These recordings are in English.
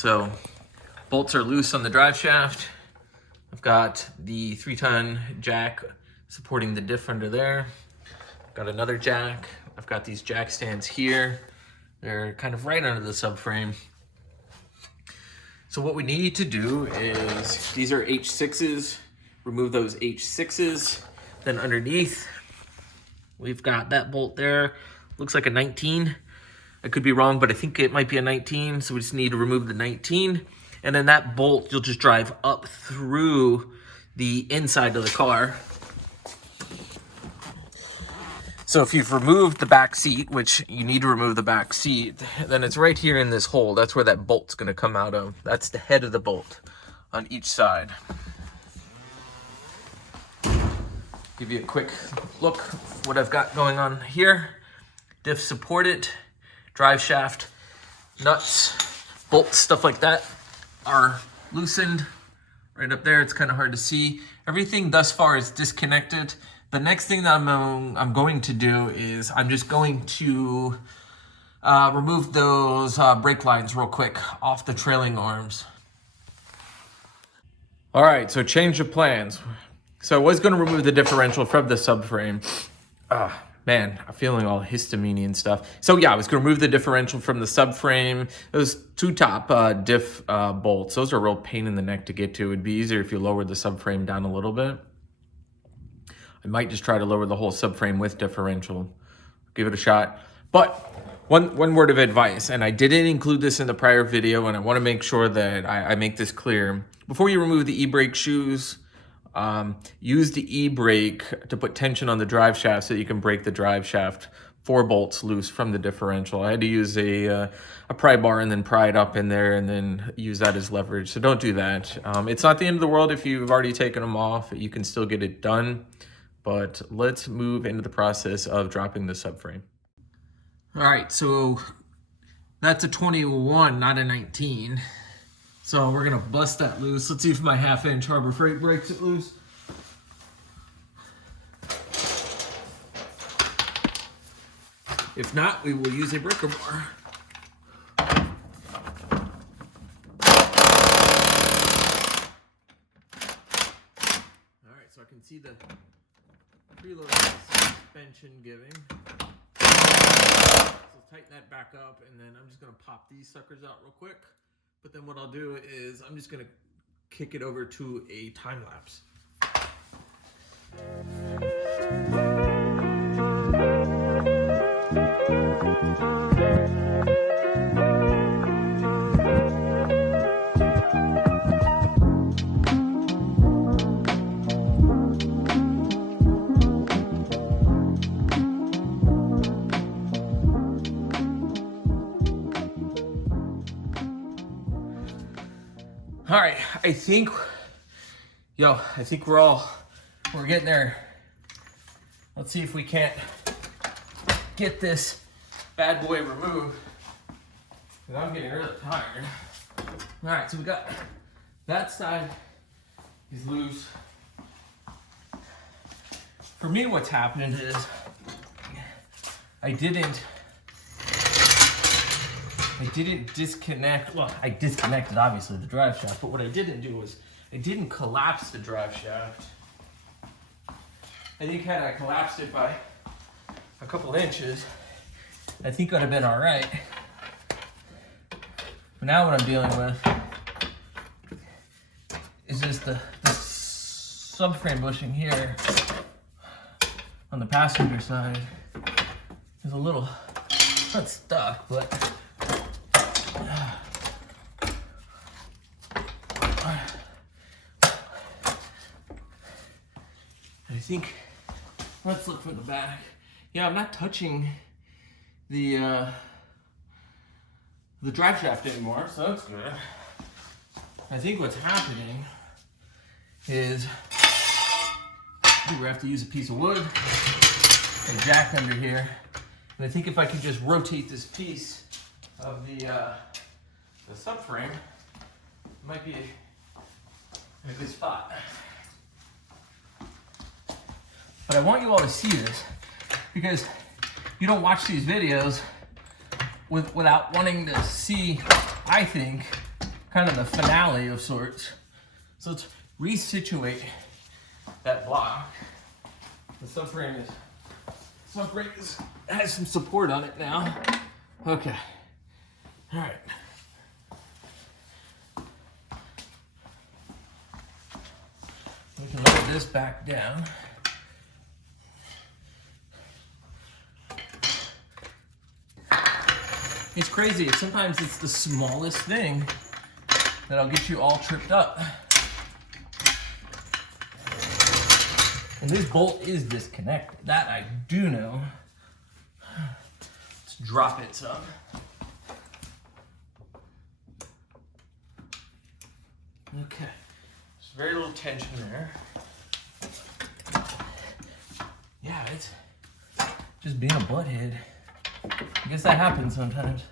So bolts are loose on the drive shaft. I've got the 3-ton jack supporting the diff under there. I've got another jack. I've got these jack stands here. They're kind of right under the subframe. So what we need to do is, these are H6s, remove those H6s. Then underneath, we've got that bolt there. Looks like a 19. I could be wrong, but I think it might be a 19. So we just need to remove the 19. And then that bolt, you'll just drive up through the inside of the car. So if you've removed the back seat, which you need to remove the back seat, then it's right here in this hole. That's where that bolt's gonna come out of. That's the head of the bolt on each side. Give you a quick look what I've got going on here. Diff supported, drive shaft, nuts, bolts, stuff like that are loosened right up there. It's kind of hard to see. Everything thus far is disconnected. The next thing that I'm going to do is I'm just going to remove those brake lines real quick off the trailing arms. All right, so change of plans. So I was going to remove the differential from the subframe. Man, I'm feeling all histamine and stuff. So yeah, I was going to remove the differential from the subframe. Those two top diff bolts, those are a real pain in the neck to get to. It'd be easier if you lowered the subframe down a little bit. I might just try to lower the whole subframe with differential. Give it a shot. But one word of advice, and I didn't include this in the prior video, and I want to make sure that I make this clear. Before you remove the ebrake shoes, use the ebrake to put tension on the drive shaft so that you can break the drive shaft 4 bolts loose from the differential. I had to use a pry bar and then pry it up in there and then use that as leverage. So don't do that. It's not the end of the world if you've already taken them off. You can still get it done. But let's move into the process of dropping the subframe. All right, so that's a 21, not a 19. So we're gonna bust that loose. Let's see if my 1/2-inch Harbor Freight breaks it loose. If not, we will use a breaker bar. All right, so I can see the preload suspension giving. So tighten that back up, and then I'm just gonna pop these suckers out real quick. But then what I'll do is I'm just gonna kick it over to a time lapse. All right, I think we're getting there. Let's see if we can't get this bad boy removed, because I'm getting really tired. All right, so we got that side is loose. For me, what's happened is I didn't disconnect, well, I disconnected obviously the drive shaft, but what I didn't do was I didn't collapse the drive shaft. I think had I collapsed it by a couple inches, I think it would have been all right. But now what I'm dealing with is just the subframe bushing here on the passenger side is a little, not stuck, but I think, let's look from the back. Yeah, I'm not touching the drive shaft anymore, so that's good. I think what's happening is we have to use a piece of wood and jack under here. And I think if I could just rotate this piece of the subframe, it might be a good spot. But I want you all to see this because you don't watch these videos without wanting to see, I think, kind of the finale of sorts. So let's resituate that block. The subframe has some support on it now. Okay. All right. We can lower this back down. It's crazy. Sometimes it's the smallest thing that'll get you all tripped up. And this bolt is disconnected. That I do know. Let's drop it some. Okay. There's very little tension there. Yeah, it's just being a butthead. I guess that happens sometimes.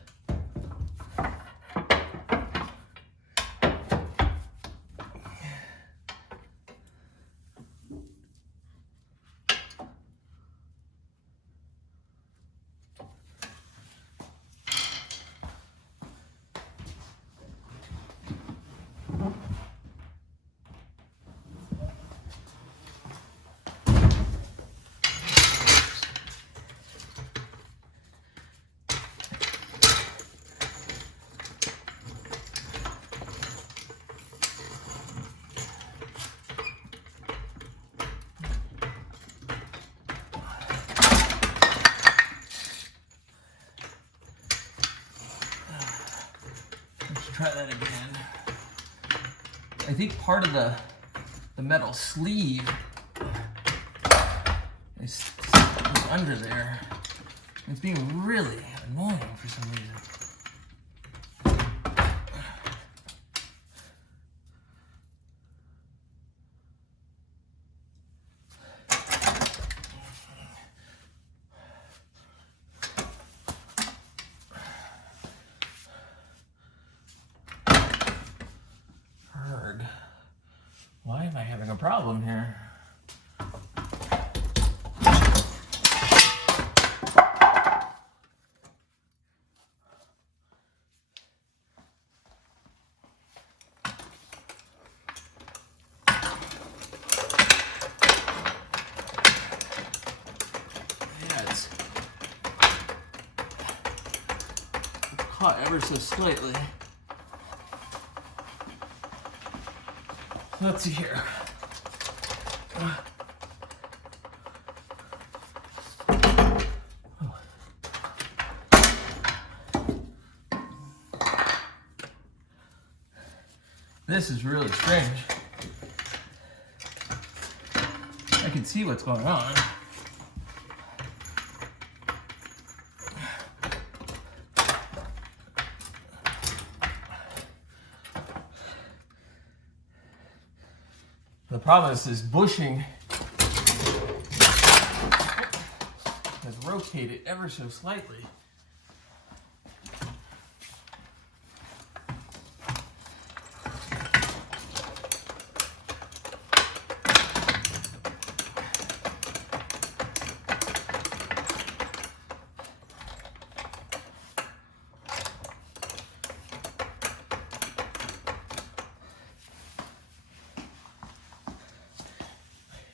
Try that again. I think part of the metal sleeve is under there. It's being really annoying for some reason. Why am I having a problem here? Yeah, it's caught ever so slightly. Let's see here. This is really strange. I can see what's going on. The problem is this bushing has rotated ever so slightly.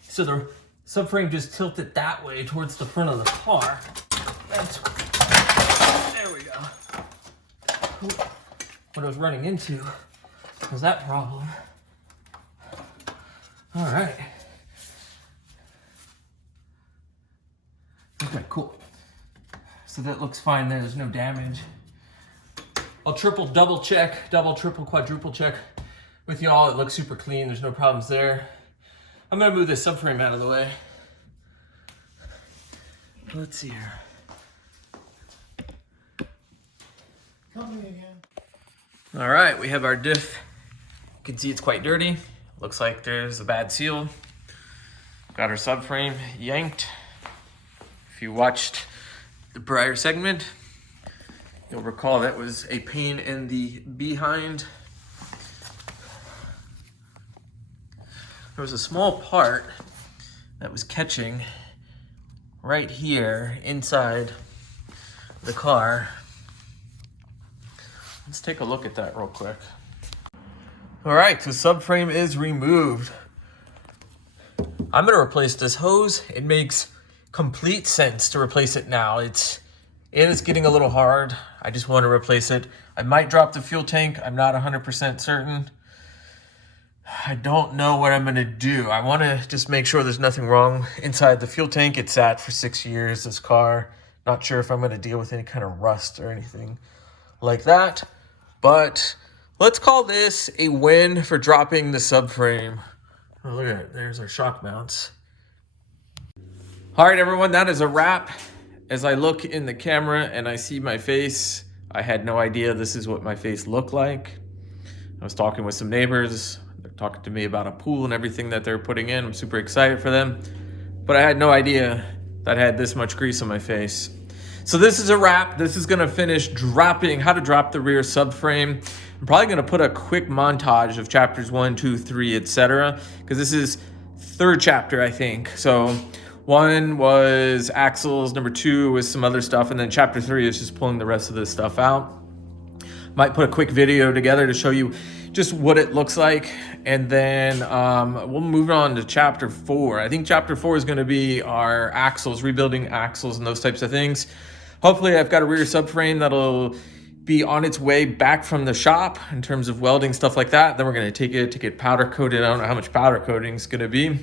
So the subframe just tilted that way towards the front of the car. There we go. What I was running into was that problem. All right. Okay, cool. So that looks fine there. There's no damage. I'll triple, double, triple, quadruple check with y'all. It looks super clean. There's no problems there. I'm gonna move this subframe out of the way. Let's see here. Company again. All right, we have our diff. You can see it's quite dirty. Looks like there's a bad seal. Got our subframe yanked. If you watched the prior segment, you'll recall that was a pain in the behind. There was a small part that was catching right here inside the car. Let's take a look at that real quick. All right, so subframe is removed. I'm gonna replace this hose. It makes complete sense to replace it now. It is getting a little hard. I just want to replace it. I might drop the fuel tank. I'm not 100% certain. I don't know what I'm gonna do. I want to just make sure there's nothing wrong inside the fuel tank. It's sat for 6 years, this car. Not sure if I'm gonna deal with any kind of rust or anything like that. But let's call this a win for dropping the subframe. Oh, look at it. There's our shock mounts. All right, everyone, that is a wrap. As I look in the camera and I see my face, I had no idea this is what my face looked like. I was talking with some neighbors. They're talking to me about a pool and everything that they're putting in. I'm super excited for them. But I had no idea that I had this much grease on my face. So this is a wrap. This is gonna finish dropping how to drop the rear subframe. I'm probably gonna put a quick montage of chapters 1, 2, 3, etc. because this is third chapter, I think. So 1 was axles, number 2 was some other stuff, and then chapter 3 is just pulling the rest of this stuff out. Might put a quick video together to show you just what it looks like, and then we'll move on to chapter 4. I think chapter 4 is going to be our axles, rebuilding axles and those types of things. Hopefully I've got a rear subframe that'll be on its way back from the shop in terms of welding, stuff like that. Then we're going to take it to get powder coated. I don't know how much powder coating is going to be.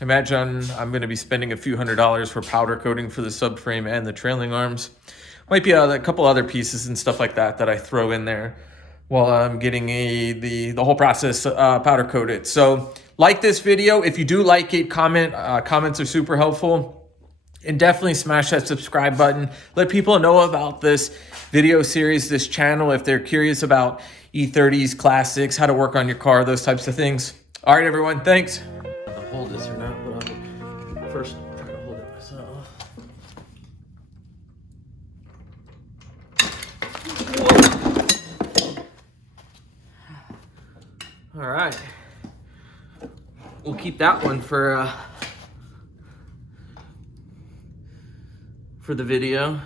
Imagine I'm going to be spending a few $100s for powder coating for the subframe and the trailing arms. Might be a couple other pieces and stuff like that that I throw in there while I'm getting the whole process powder coated. So like this video. If you do like it, comment. Comments are super helpful. And definitely smash that subscribe button. Let people know about this video series, this channel, if they're curious about E30s, classics, how to work on your car, those types of things. All right, everyone, thanks. I'll hold this or not, but I'll first try to hold it myself. All right. We'll keep that one for the video.